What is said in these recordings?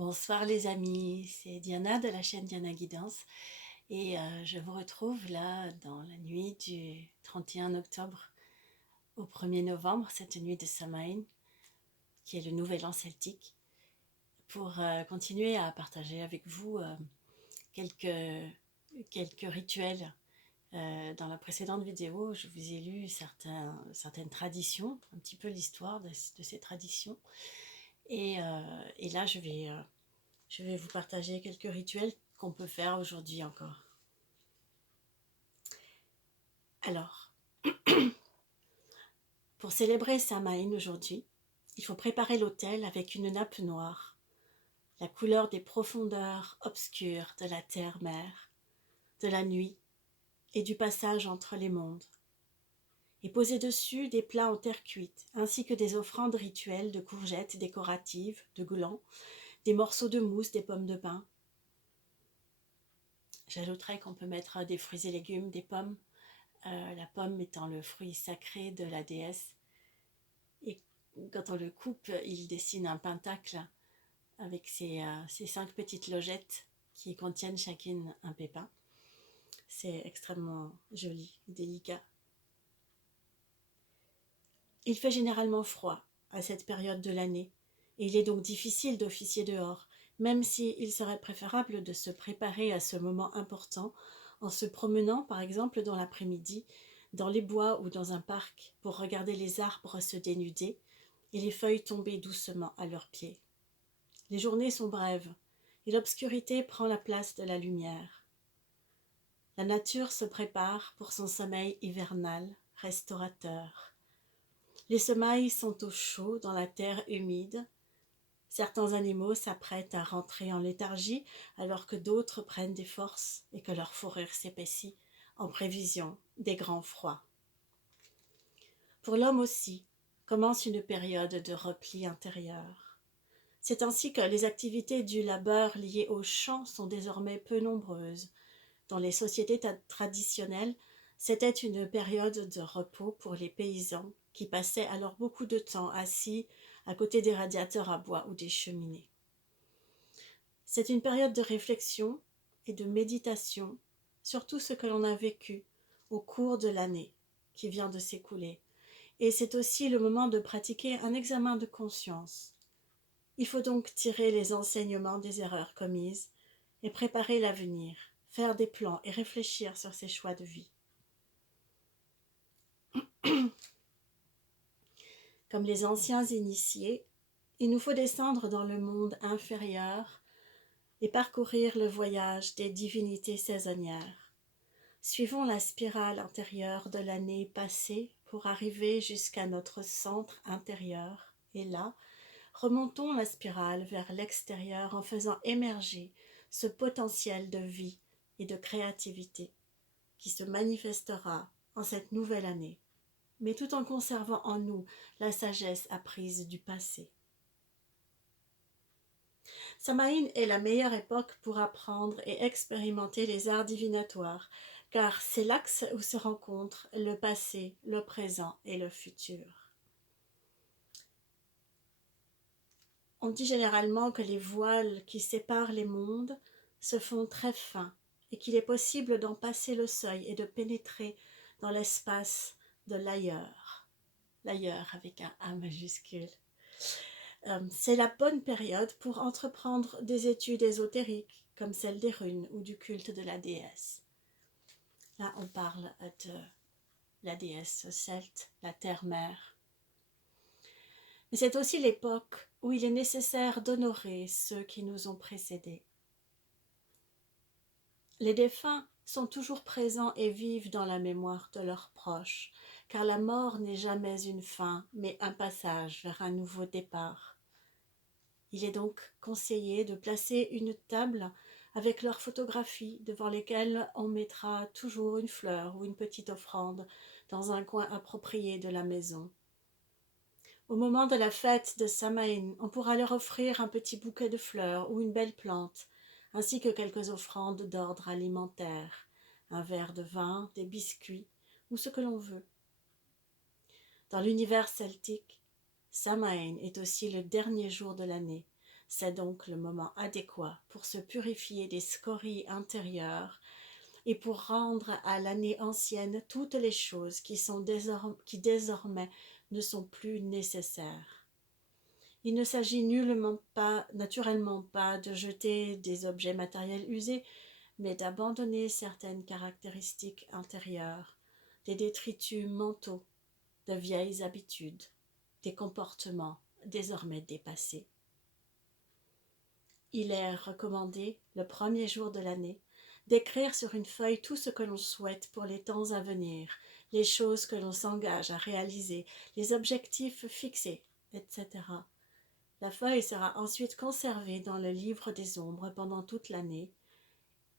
Bonsoir les amis, c'est Diana de la chaîne Diana Guidance et je vous retrouve là dans la nuit du 31 octobre au 1er novembre, cette nuit de Samhain qui est le nouvel an celtique, pour continuer à partager avec vous quelques, quelques rituels. Dans la précédente vidéo, je vous ai lu certaines traditions, un petit peu l'histoire de ces traditions et là je vais vous partager quelques rituels qu'on peut faire aujourd'hui encore. Alors, pour célébrer Samhain aujourd'hui, il faut préparer l'autel avec une nappe noire, la couleur des profondeurs obscures de la terre-mer, de la nuit et du passage entre les mondes, et poser dessus des plats en terre cuite, ainsi que des offrandes rituelles de courgettes décoratives, de glands, des morceaux de mousse, des pommes de pin. J'ajouterais qu'on peut mettre des fruits et légumes, des pommes, la pomme étant le fruit sacré de la déesse. Et quand on le coupe, il dessine un pentacle avec ses 5 petites logettes qui contiennent chacune un pépin. C'est extrêmement joli, délicat. Il fait généralement froid à cette période de l'année, et il est donc difficile d'officier dehors, même s'il serait préférable de se préparer à ce moment important en se promenant par exemple dans l'après-midi, dans les bois ou dans un parc pour regarder les arbres se dénuder et les feuilles tomber doucement à leurs pieds. Les journées sont brèves et l'obscurité prend la place de la lumière. La nature se prépare pour son sommeil hivernal, restaurateur. Les semailles sont au chaud dans la terre humide. Certains animaux s'apprêtent à rentrer en léthargie alors que d'autres prennent des forces et que leur fourrure s'épaissit en prévision des grands froids. Pour l'homme aussi, commence une période de repli intérieur. C'est ainsi que les activités du labeur liées aux champs sont désormais peu nombreuses. Dans les sociétés traditionnelles, c'était une période de repos pour les paysans qui passaient alors beaucoup de temps assis à côté des radiateurs à bois ou des cheminées. C'est une période de réflexion et de méditation sur tout ce que l'on a vécu au cours de l'année qui vient de s'écouler. Et c'est aussi le moment de pratiquer un examen de conscience. Il faut donc tirer les enseignements des erreurs commises et préparer l'avenir, faire des plans et réfléchir sur ses choix de vie. Comme les anciens initiés, il nous faut descendre dans le monde inférieur et parcourir le voyage des divinités saisonnières. Suivons la spirale intérieure de l'année passée pour arriver jusqu'à notre centre intérieur et là, remontons la spirale vers l'extérieur en faisant émerger ce potentiel de vie et de créativité qui se manifestera en cette nouvelle année, mais tout en conservant en nous la sagesse apprise du passé. Samhain est la meilleure époque pour apprendre et expérimenter les arts divinatoires, car c'est l'axe où se rencontrent le passé, le présent et le futur. On dit généralement que les voiles qui séparent les mondes se font très fins et qu'il est possible d'en passer le seuil et de pénétrer dans l'espace de l'ailleurs. L'ailleurs avec un A majuscule. C'est la bonne période pour entreprendre des études ésotériques comme celle des runes ou du culte de la déesse. Là, on parle de la déesse celte, la terre-mère. Mais c'est aussi l'époque où il est nécessaire d'honorer ceux qui nous ont précédés. Les défunts sont toujours présents et vivent dans la mémoire de leurs proches, car la mort n'est jamais une fin, mais un passage vers un nouveau départ. Il est donc conseillé de placer une table avec leurs photographies devant lesquelles on mettra toujours une fleur ou une petite offrande dans un coin approprié de la maison. Au moment de la fête de Samhain, on pourra leur offrir un petit bouquet de fleurs ou une belle plante, ainsi que quelques offrandes d'ordre alimentaire, un verre de vin, des biscuits ou ce que l'on veut. Dans l'univers celtique, Samhain est aussi le dernier jour de l'année, C'est donc le moment adéquat pour se purifier des scories intérieures et pour rendre à l'année ancienne toutes les choses qui désormais ne sont plus nécessaires. Il ne s'agit naturellement pas, de jeter des objets matériels usés, mais d'abandonner certaines caractéristiques intérieures, des détritus mentaux, de vieilles habitudes, des comportements désormais dépassés. Il est recommandé, le premier jour de l'année, d'écrire sur une feuille tout ce que l'on souhaite pour les temps à venir, les choses que l'on s'engage à réaliser, les objectifs fixés, etc. La feuille sera ensuite conservée dans le livre des ombres pendant toute l'année,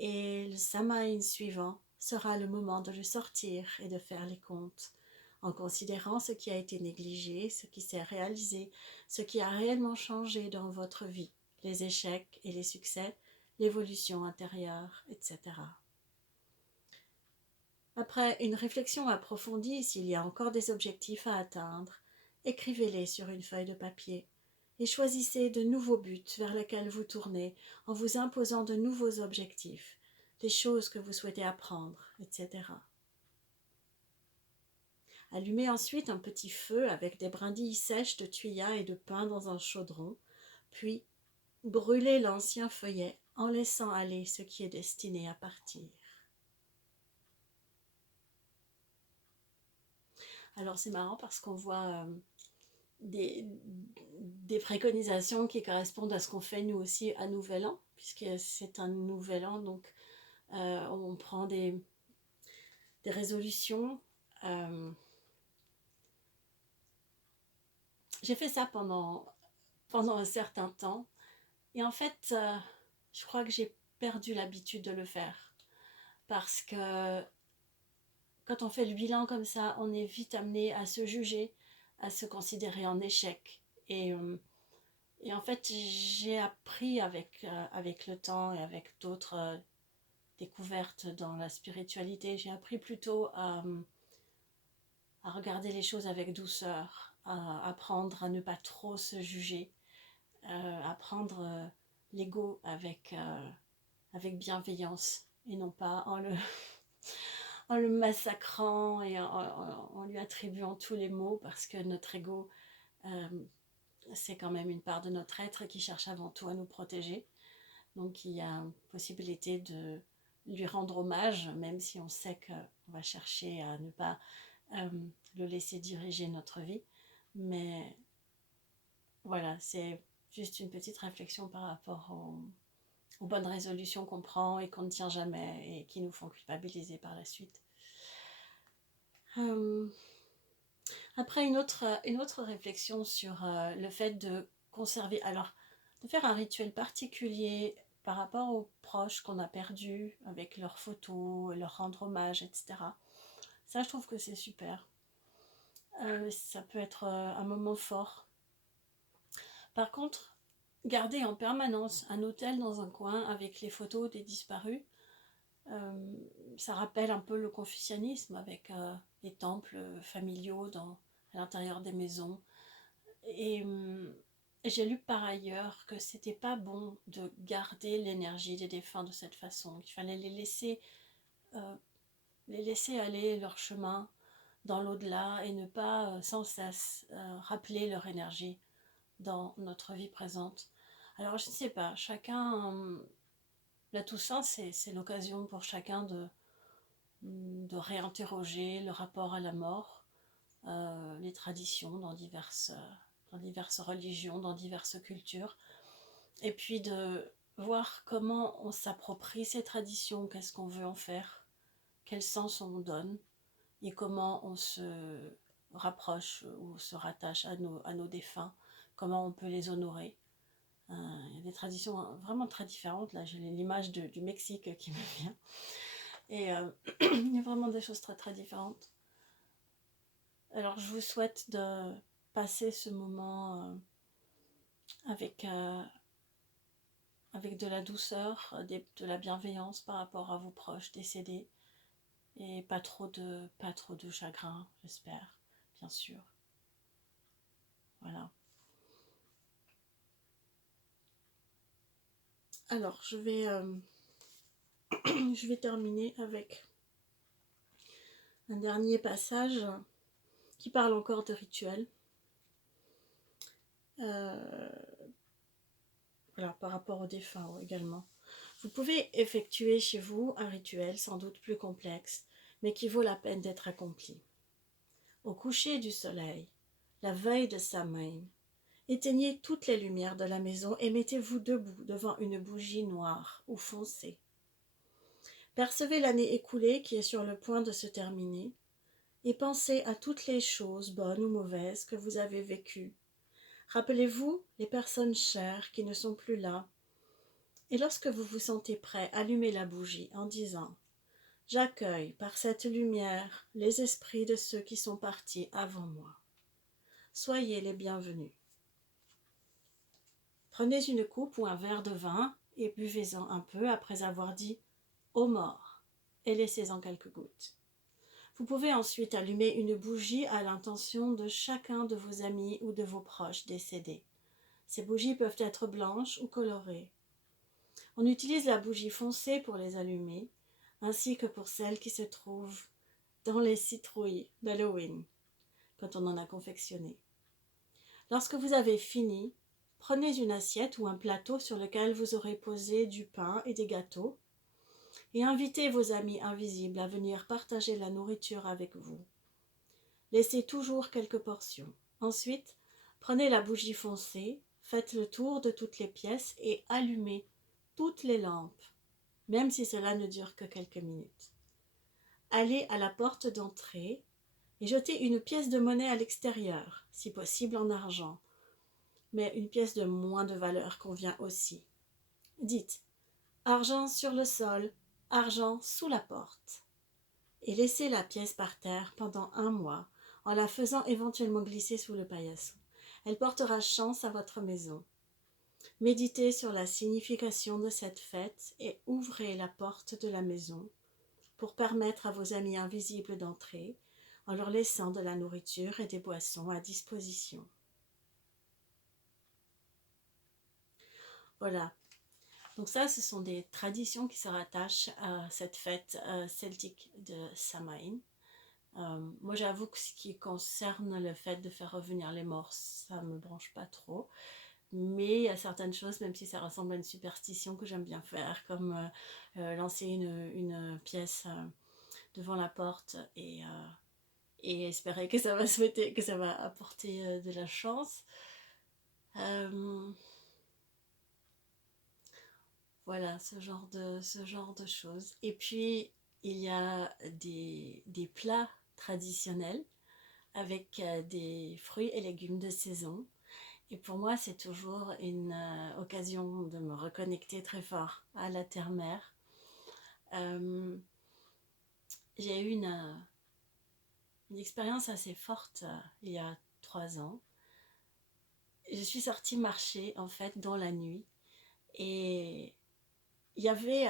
et le Samhain suivant sera le moment de le sortir et de faire les comptes, en considérant ce qui a été négligé, ce qui s'est réalisé, ce qui a réellement changé dans votre vie, les échecs et les succès, l'évolution intérieure, etc. Après une réflexion approfondie, s'il y a encore des objectifs à atteindre, écrivez-les sur une feuille de papier et choisissez de nouveaux buts vers lesquels vous tournez en vous imposant de nouveaux objectifs, des choses que vous souhaitez apprendre, etc. Allumez ensuite un petit feu avec des brindilles sèches de thuya et de pin dans un chaudron, puis brûlez l'ancien feuillet en laissant aller ce qui est destiné à partir. Alors c'est marrant parce qu'on voit des préconisations qui correspondent à ce qu'on fait nous aussi à Nouvel An, puisque c'est un Nouvel An, donc on prend des résolutions. J'ai fait ça pendant un certain temps, et en fait, je crois que j'ai perdu l'habitude de le faire, parce que quand on fait le bilan comme ça, on est vite amené à se juger, à se considérer en échec. Et en fait, j'ai appris avec le temps et avec d'autres découvertes dans la spiritualité, j'ai appris plutôt à regarder les choses avec douceur, à apprendre à ne pas trop se juger, à prendre l'ego avec bienveillance et non pas en le massacrant et en lui attribuant tous les maux, parce que notre ego, c'est quand même une part de notre être qui cherche avant tout à nous protéger. Donc il y a une possibilité de lui rendre hommage, même si on sait qu'on va chercher à ne pas le laisser diriger notre vie. Mais voilà, c'est juste une petite réflexion par rapport aux bonnes résolutions qu'on prend et qu'on ne tient jamais et qui nous font culpabiliser par la suite. Après, une autre réflexion sur le fait de conserver, alors de faire un rituel particulier par rapport aux proches qu'on a perdus, avec leurs photos, leur rendre hommage, etc. Ça, je trouve que c'est super. Ça peut être un moment fort. Par contre, garder en permanence un autel dans un coin avec les photos des disparus, ça rappelle un peu le confucianisme avec les temples familiaux à l'intérieur des maisons. Et j'ai lu par ailleurs que c'était pas bon de garder l'énergie des défunts de cette façon, qu'il fallait les laisser aller leur chemin dans l'au-delà et ne pas sans cesse rappeler leur énergie dans notre vie présente. Alors je ne sais pas, chacun, la Toussaint c'est l'occasion pour chacun de réinterroger le rapport à la mort, les traditions dans diverses religions, dans diverses cultures, et puis de voir comment on s'approprie ces traditions, qu'est-ce qu'on veut en faire, quel sens on donne, et comment on se rapproche ou se rattache à nos défunts, comment on peut les honorer. Il y a des traditions vraiment très différentes. Là, j'ai l'image du Mexique qui me vient. Et il y a vraiment des choses très très différentes. Alors, je vous souhaite de passer ce moment avec de la douceur, de la bienveillance par rapport à vos proches décédés, et pas trop de chagrin, j'espère, bien sûr. Voilà. Alors, je vais terminer avec un dernier passage qui parle encore de rituels. Voilà, par rapport aux défunts également. Vous pouvez effectuer chez vous un rituel sans doute plus complexe, mais qui vaut la peine d'être accompli. Au coucher du soleil, la veille de Samhain, éteignez toutes les lumières de la maison et mettez-vous debout devant une bougie noire ou foncée. Percevez l'année écoulée qui est sur le point de se terminer et pensez à toutes les choses, bonnes ou mauvaises, que vous avez vécues. Rappelez-vous les personnes chères qui ne sont plus là. Et lorsque vous vous sentez prêt, allumez la bougie en disant « J'accueille par cette lumière les esprits de ceux qui sont partis avant moi. Soyez les bienvenus. » Prenez une coupe ou un verre de vin et buvez-en un peu après avoir dit « Aux morts » et laissez-en quelques gouttes. Vous pouvez ensuite allumer une bougie à l'intention de chacun de vos amis ou de vos proches décédés. Ces bougies peuvent être blanches ou colorées. On utilise la bougie foncée pour les allumer, ainsi que pour celles qui se trouvent dans les citrouilles d'Halloween, quand on en a confectionné. Lorsque vous avez fini, prenez une assiette ou un plateau sur lequel vous aurez posé du pain et des gâteaux, et invitez vos amis invisibles à venir partager la nourriture avec vous. Laissez toujours quelques portions. Ensuite, prenez la bougie foncée, faites le tour de toutes les pièces et allumez toutes les lampes, même si cela ne dure que quelques minutes. Allez à la porte d'entrée et jetez une pièce de monnaie à l'extérieur, si possible en argent, mais une pièce de moins de valeur convient aussi. Dites « Argent sur le sol, argent sous la porte » et laissez la pièce par terre pendant 1 mois en la faisant éventuellement glisser sous le paillasson. Elle portera chance à votre maison. Méditez sur la signification de cette fête et ouvrez la porte de la maison pour permettre à vos amis invisibles d'entrer en leur laissant de la nourriture et des boissons à disposition. Voilà. Donc ça, ce sont des traditions qui se rattachent à cette fête celtique de Samhain. Moi, j'avoue que ce qui concerne le fait de faire revenir les morts, ça ne me branche pas trop. Mais il y a certaines choses, même si ça ressemble à une superstition, que j'aime bien faire, comme lancer une pièce devant la porte et espérer que ça va souhaiter, que ça va apporter de la chance. Voilà, ce genre de choses. Et puis, il y a des plats traditionnels avec des fruits et légumes de saison. Et pour moi, c'est toujours une occasion de me reconnecter très fort à la terre-mère. J'ai eu une expérience assez forte il y a 3 ans. Je suis sortie marcher en fait dans la nuit et il y avait,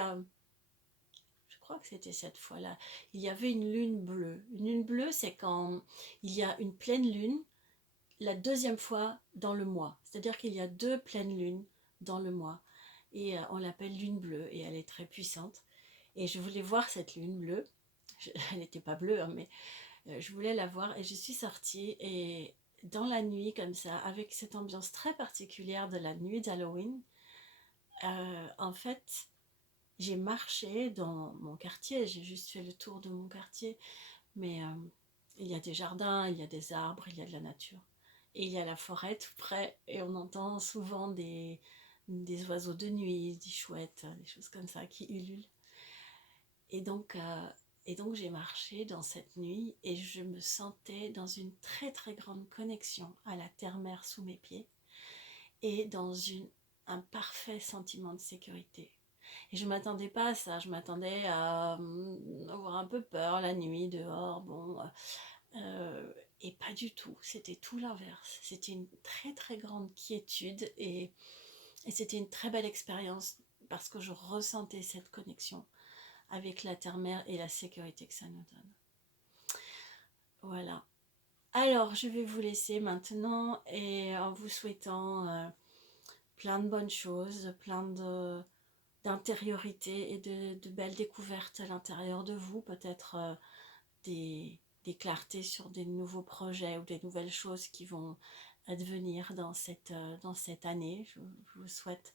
je crois que c'était cette fois-là, il y avait une lune bleue. Une lune bleue, c'est quand il y a une pleine lune la 2e fois dans le mois. C'est-à-dire qu'il y a 2 pleines lunes dans le mois. Et on l'appelle lune bleue et elle est très puissante. Et je voulais voir cette lune bleue. Elle n'était pas bleue, hein, mais je voulais la voir et je suis sortie et dans la nuit comme ça, avec cette ambiance très particulière de la nuit d'Halloween, en fait, j'ai marché dans mon quartier, j'ai juste fait le tour de mon quartier, mais il y a des jardins, il y a des arbres, il y a de la nature. Et il y a la forêt tout près et on entend souvent des oiseaux de nuit, des chouettes, des choses comme ça qui ululent. Et donc j'ai marché dans cette nuit et je me sentais dans une très très grande connexion à la terre-mère sous mes pieds et dans un parfait sentiment de sécurité. Et je ne m'attendais pas à ça, je m'attendais à avoir un peu peur la nuit dehors, bon, et pas du tout, c'était tout l'inverse. C'était une très très grande quiétude et c'était une très belle expérience parce que je ressentais cette connexion avec la terre-mère et la sécurité que ça nous donne. Voilà. Alors, je vais vous laisser maintenant et en vous souhaitant plein de bonnes choses, plein de d'intériorité et de belles découvertes à l'intérieur de vous, peut-être des clartés sur des nouveaux projets ou des nouvelles choses qui vont advenir dans cette année. Je vous souhaite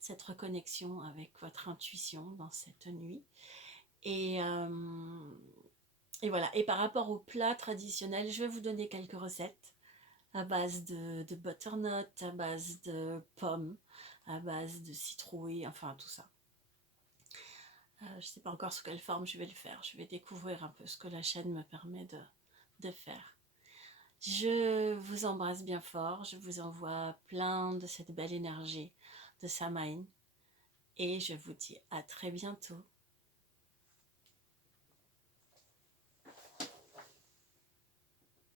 cette reconnexion avec votre intuition dans cette nuit. Et, euh, et voilà. Et par rapport aux plats traditionnels, je vais vous donner quelques recettes à base de butternut, à base de pommes, à base de citrouille, enfin tout ça. Je ne sais pas encore sous quelle forme je vais le faire. Je vais découvrir un peu ce que la chaîne me permet de faire. Je vous embrasse bien fort. Je vous envoie plein de cette belle énergie de Samhain. Et je vous dis à très bientôt.